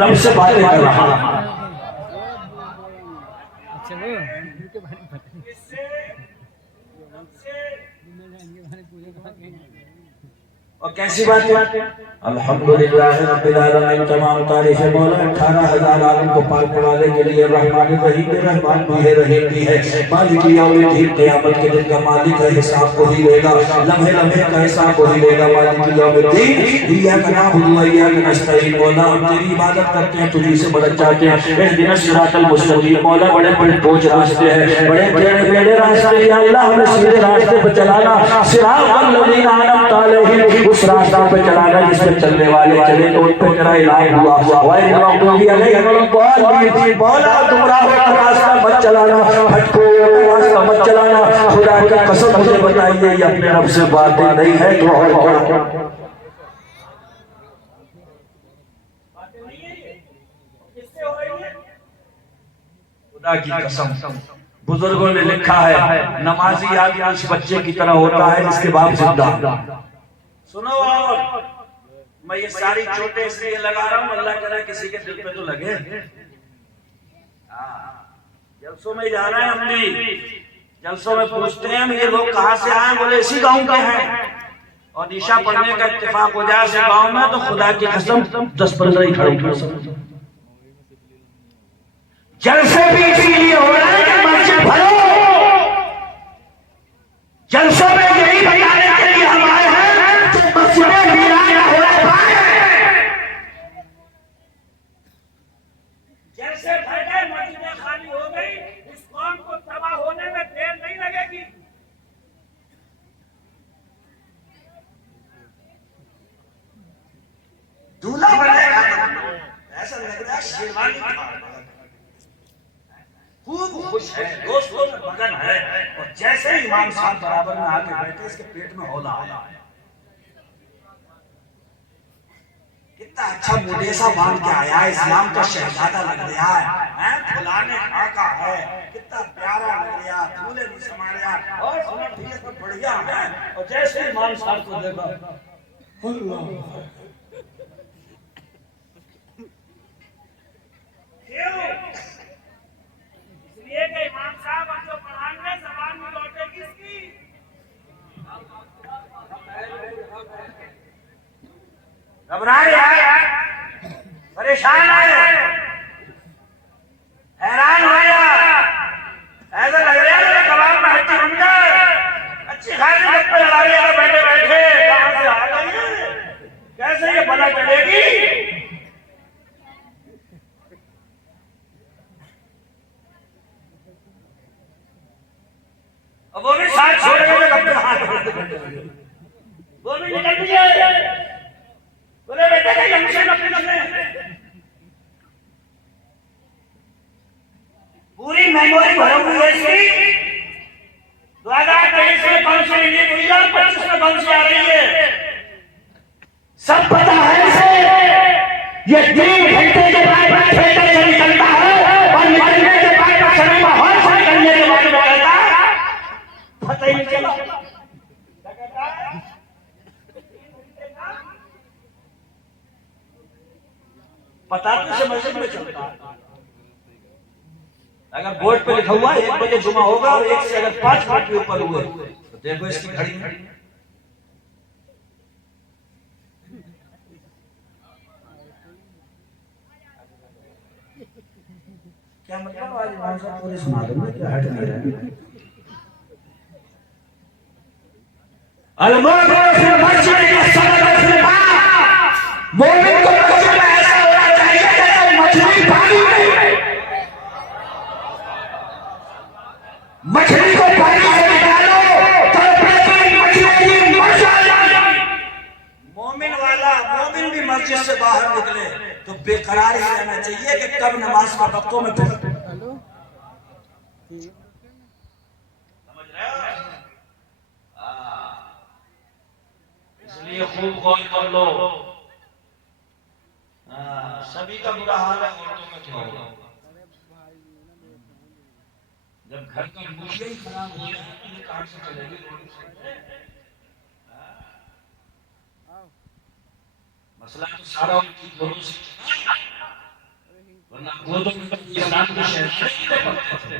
रब से बातें कर रहा है। और कैसी बात है? अल्हम्दुलिल्लाह रब्बिल आलमीन, तमाम तारीफ मौला 18,000 आलम को पाक वाले के लिए रहमान रहीम के रहमान भी है, रहीम भी है, मालिक यौमिद्दीन, क़यामत के दिन का मालिक है, हिसाब को ही लेगा, लम्हे लम्हे का हिसाब को ही लेगा। मालिक यौमिद्दीन, इय्याका नअबुदु व इय्याका नस्तईन, मौला हम तेरी इबादत करते हैं, तुझी से मदद चाहते हैं। इहदिनस सिरातल मुस्तकीम, मौला बड़े बड़े बोझ रास्ते हैं, बड़े टेढ़े मेढ़े रास्ते हैं, या अल्लाह हमें सीधे रास्ते पर चलाना, सिरातल लज़ीना अनअमता अलैहिम, उस रास्ता पे चलाना जिस पे चलने वाले चले तो उन पे तेरा इलाज हुआ। वही मौला गुमराह का रास्ता मत चलाना, भटको रास्ता मत चलाना। खुदा की कसम मुझे बताइए, ये अपने रब से बातें नहीं है तो और क्या? खुदा की कसम, बुजुर्गों ने लिखा है, नमाजी आदमी उस बच्चे की तरह होता है जिसके बाप जिंदा। सुनो, और मैं ये सारी चोटें इसलिए लगा रहा हूँ, अल्लाह करे किसी के दिल पे तो लगे। जलसों में जा रहे हैं हम भी, जलसों में पूछते हैं हम, ये लोग कहाँ से आए? बोले इसी गांव के हैं। और निशा पढ़ने का इत्तेफाक हो जाए इस गांव में तो खुदा की कसम 10-15 ही खड़े कर सकते। जलसे भी इसीलिए हो रहा है कि मस्जिद भरो, जलसों में यही बताने के लिए हम आए हैं कि मस्जिदें वीरान हो पाए। जैसे भरे मस्जिदें खाली हो गई, इस कौम को तबाह होने में देर नहीं लगेगी। दूल्हा बनेगा ऐसा लग रहा है शेरवानी खूब खुश है, दोस्तों में मगन है, और जैसे ही इमाम साहब बराबर में आके बैठे इसके पेट में हौला आया। कितना अच्छा मुडेसा बांध के आया, इस्लाम का शहजादा लग रहा है, फुलाने खाका है, कितना प्यारा लग रहा, फूले नहीं समा रहा, और सुना तो बढ़िया है। और जैसे इमाम साहब को देखा, इमाम साहब हम जो पढ़ाएंगे जबान में लौटेगी इसकी। घबराए यार, परेशान आए, हैरान हो यार, ऐसा लग रहा है कबाब में हड्डी बन गए। अच्छी खासी गप्पे लड़ा रहे हैं बैठे बैठे, कहां से आ गई, कैसे ये पता चलेगी? अब वो भी साथ छोड़ गए, अपने हाथ वो भी निकल गए। बोले बेटे का जंक्शन अपने पूरी मेमोरी भरी हुई है इसकी। 2023 में कौन सी रिलीज हुई है, 25 में कौन सी आ रही है, सब पता है इसे। ये 3 घंटे के बाद थिएटर से निकलता है और निकलने के बाद सिनेमा हॉल से निकलने के बाद निकलता है, पता ही नहीं चला। पता तो से मस्जिद में चलता है। अगर बोर्ड पे लिखा हुआ 1 बजे जुमा होगा और 1 से अगर 5 मिनट के ऊपर हुए तो देखो इसकी घड़ी में क्या मतलब। आज इमाम साहब पूरे सुना दो ना, क्या हट नहीं रहा। मोमिन को मस्जिद में ऐसा होना चाहिए जैसे मछली पानी में, मछली को पानी से निकालो तो मछली मर जाएगी। मोमिन भी मस्जिद से बाहर निकले तो बेकरार ही रहना चाहिए कि कब नमाज का वक्तों में समझ रहे हो। इसलिए खूब गौर कर लो। सभी का बुरा हाल है, औरतों में क्या होगा जब घर का मुखिया ही खराब हो जाए तो ये कहां से चलेगी रोटी से। मसला तो सारा उनकी दोनों से वरना वो तो ईरान के शहजादे पढ़ते थे।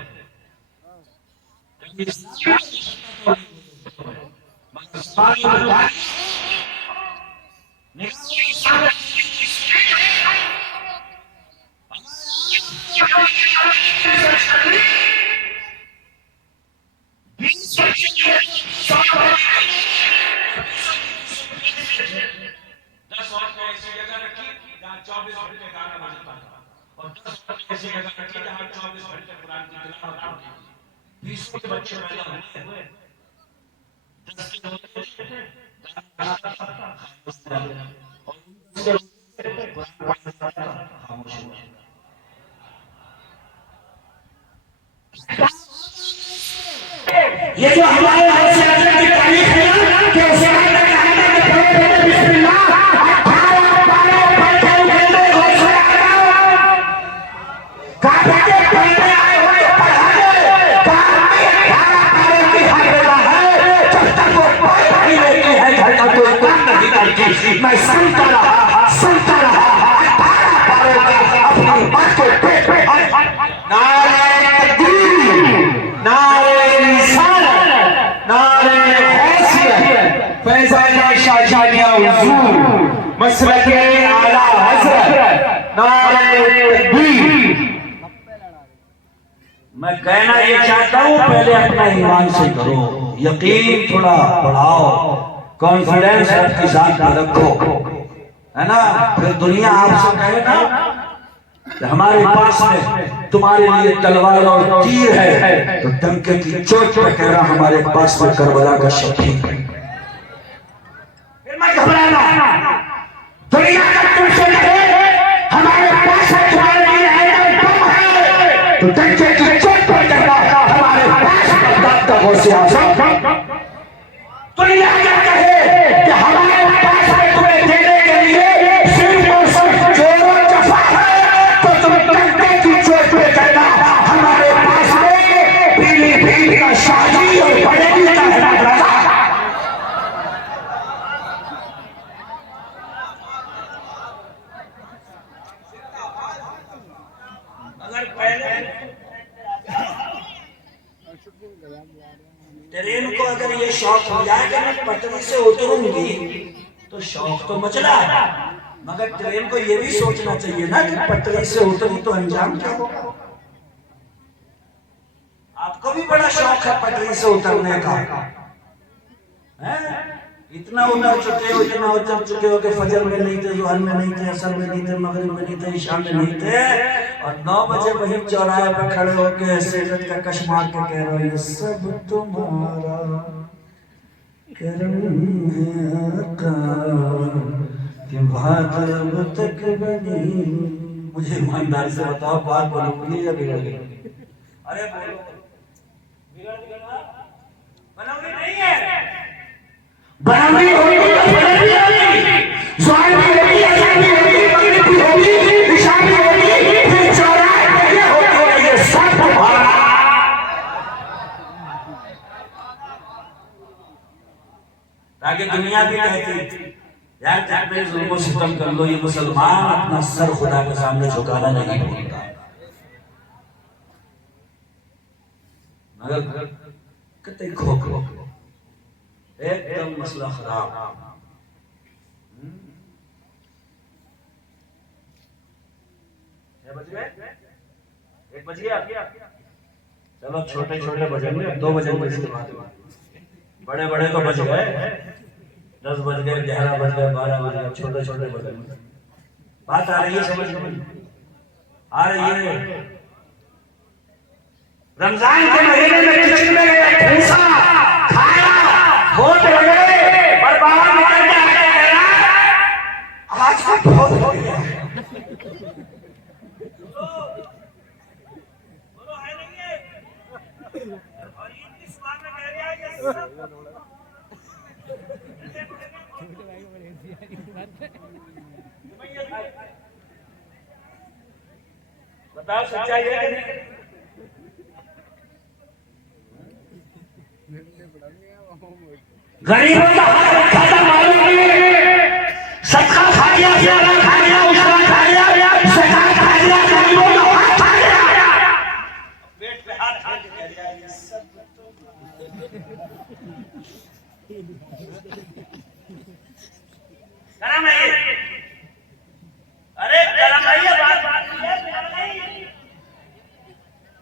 चौबीस घंटे गाना बजता था और 10 ऐसी जगह रखी जहां 24 घंटे कुरान की तिलावत होती थी। 20 के बच्चे पैदा हुए, 10 के होते थे, खामोश हो गए। ये जो हमारे होशियारी की तारीफ है ना कि होशियारी का कहना है कि बिस्मिल्लाह मैं सुनता रहा अपनी बात को पेट पे नारे तकदीर, नारे रिसालत, नारे हैसियत, फैज़ान शाहजादिया हुजूर, मसलके आला हज़रत, नारे तकबीर। मैं कहना ये चाहता हूँ, पहले अपना ईमान से करो, यकीन थोड़ा बढ़ाओ, कॉन्फिडेंस आपके साथ रखो, है ना। फिर दुनिया आपसे कहे ना हमारे पास में तुम्हारे लिए तलवार और तीर है, तो डंके की चोट पे कह रहा हमारे पास में करबला का शहीद है। फिर मत घबराना, दुनिया का तुमसे कहे हमारे पास में तुम्हारे लिए है तो डंके की चोट पे कह रहा हमारे पास बगदाद का गौसे आज़म। दुनिया क्या कहे कि हमारे पास में तुम्हें देने के लिए सिर्फ और सिर्फ जोर और जफा है, तो तुम डंके की चोट पे कहना हमारे पास में पीलीभीत का शादी और बरेली का राजा। अगर पहले ट्रेन को अगर ये शौक हो जाए कि मैं पटरी से उतरूंगी तो शौक तो मचला है, मगर ट्रेन को ये भी सोचना चाहिए ना कि पटरी से उतरी तो अंजाम क्या होगा। आपको भी बड़ा शौक है पटरी से उतरने का, है? इतना उतर चुके हो, इतना उतर चुके हो कि फजर में नहीं थे, ज़ुहर में नहीं थे, असर में नहीं थे, मगरिब में नहीं थे, इशा में नहीं थे, और 9 बजे वहीं चौराहे पर खड़े होके सिगरेट का कश मार के कह रहे हो ये सब तुम्हारा करम है आका कि बात अब तक बनी। मुझे ईमानदारी से बताओ, बात बनोगी या बिगड़ गई? अरे बोलो, बनोगी नहीं है, बनानी होगी तो बनानी होगी, ज़ुहर भी होगी, असर भी होगी, मगरिब भी होगी, इशा भी होगी, फिर चौराहे पे ये होगा ये सब तुम्हारा। ताकि दुनिया भी कहती यार जितने जुल्म सितम कर लो, ये मुसलमान अपना सर खुदा के सामने झुकाना नहीं भूलता। मगर कितने खोखलो, एकदम मसला खराब। बज गए, 1 बज गया, चलो छोटे छोटे बजेंगे, 2 बजेंगे इसके बाद, बड़े बड़े तो बज गए, 10 बज गए, 11 बज गए, 12 बज गए, छोटे छोटे बजेंगे। बात आ रही है, समझ आ रही है। रमजान के महीने में किचन में भूसा खाया, होठ रगड़े, बर्बाद निकल के आके कह रहा आज का बहुत हो गया। बोलो है नहीं है, और इतनी स्वाद में कह रहा है कि बताओ सच्चाई है कि नहीं? गरीबों का हाथ खाता मालूम नहीं, सदका खा लिया, खा लिया, उजरा खा लिया, ज़कात खा लिया, गरीबों करम है ये, अरे करम है ये, बात नहीं।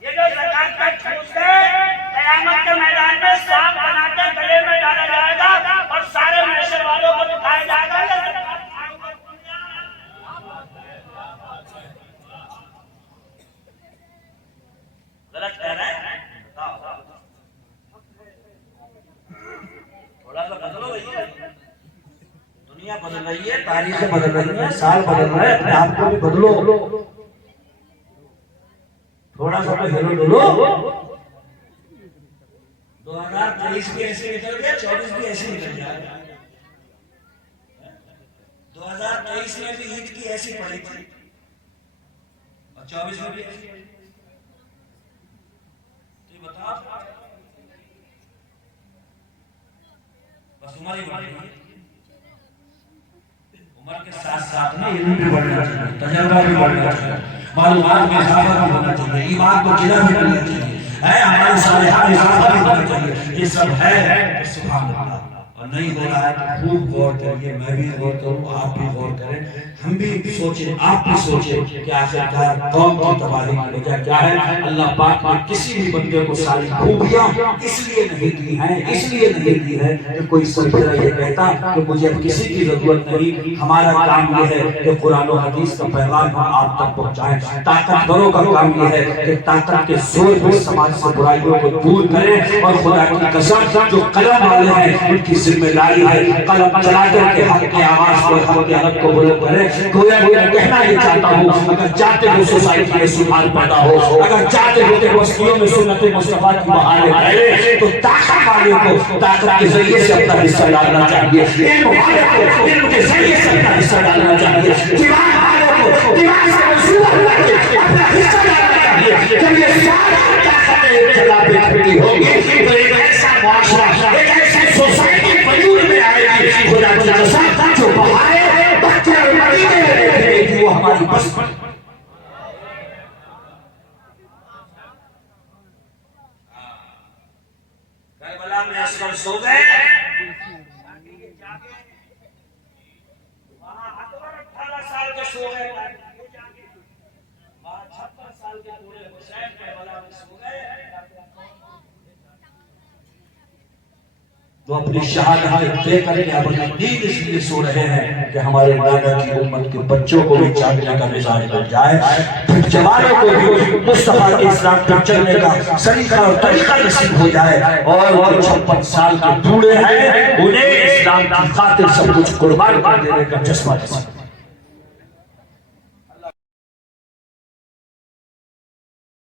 ये जो ज़कात का ठूस है क़यामत के मैदान में सांप बनाकर गले में डाला जाएगा और सारे महशर वालों को दिखाया जाएगा। गलत कह रहे हैं, थोड़ा सा बदलो भैया। दुनिया बदल रही है, तारीखें बदल रही है, साल बदल रहे हैं, अपने आप को भी बदलो, थोड़ा सा हिलो डुलो। 2023 भी ऐसे निकल गया, 24 भी ऐसे निकल जाएगा। 2023 में भी ईद की ऐसी पड़ी थी और 24 में भी ऐसी। बताओ, बस उम्र ही बढ़ रही है। उम्र के साथ साथ में इल्म भी बढ़ना चाहिए, तजर्बा भी बढ़ना चाहिए, मालूमात में इजाफा भी होना चाहिए, ईमान को जिला भी करना चाहिए, हमारे सालिहात में इजाफा भी होना चाहिए। ये सब है सुभान अल्लाह। और नहीं हो रहा है तो खूब गौर करिए, मैं भी गौर करूं, आप भी गौर करें, हम भी सोचें, आप भी सोचें कि आखिरकार कौम की तबाही की वजह क्या है। अल्लाह पाक ने किसी भी बंदे को सारी खूबियां इसलिए नहीं दी हैं, इसलिए नहीं दी है कि कोई समझा ये कहता कि मुझे अब किसी की जरूरत नहीं। हमारा काम ये है कि कुरान और हदीस का पैगाम हम आप तक पहुंचाएं। ताकतवरों का काम ये है कि ताकत के जोर पर समाज से बुराइयों को दूर करें। और खुदा की कसम, जो कलम वाले हैं उनकी जिम्मेदारी है कलम चलाकर के हक के आवाज को, हक के हक को बुलंद करें। गोया मैं कहना ये चाहता हूँ, अगर चाहते हो सोसाइटी में सुधार पैदा हो, अगर चाहते हो कि बस्तियों में सुन्नत मुस्तफा की बहारें फैले, तो ताकत वाले को ताकत के जरिए से अपना हिस्सा डालना चाहिए, इल्म वाले को इल्म के जरिए से अपना हिस्सा डालना चाहिए, दिमाग वाले को दिमाग से मंसूबा करके अपना हिस्सा डालना चाहिए। जब ये सारी ताकतें एक जगह पे इकट्ठी होगी तो एक ऐसा माशरा, एक ऐसी सोसाइटी वजूद में आएगी खुदा की कसम, जो बहारें वो हमारी बस। करबला में असगर सो गए, वहां अकबर 18 साल के सो गए, 56 साल के पूरे हुसैन करबला में सो गए। वो अपनी शहादत दे करके अपनी नींद इसलिए सो रहे हैं कि हमारे नाना की उम्मत के बच्चों को भी जागने का मिजाज बन जाए, फिर जवानों को भी मुस्तफा के इस्लाम पर चलने का सलीका और तरीका नसीब हो जाए। और 56 साल के बूढ़े हैं, उन्हें इस्लाम की खातिर सब कुछ कुर्बान कर देने का जज्बा नसीब।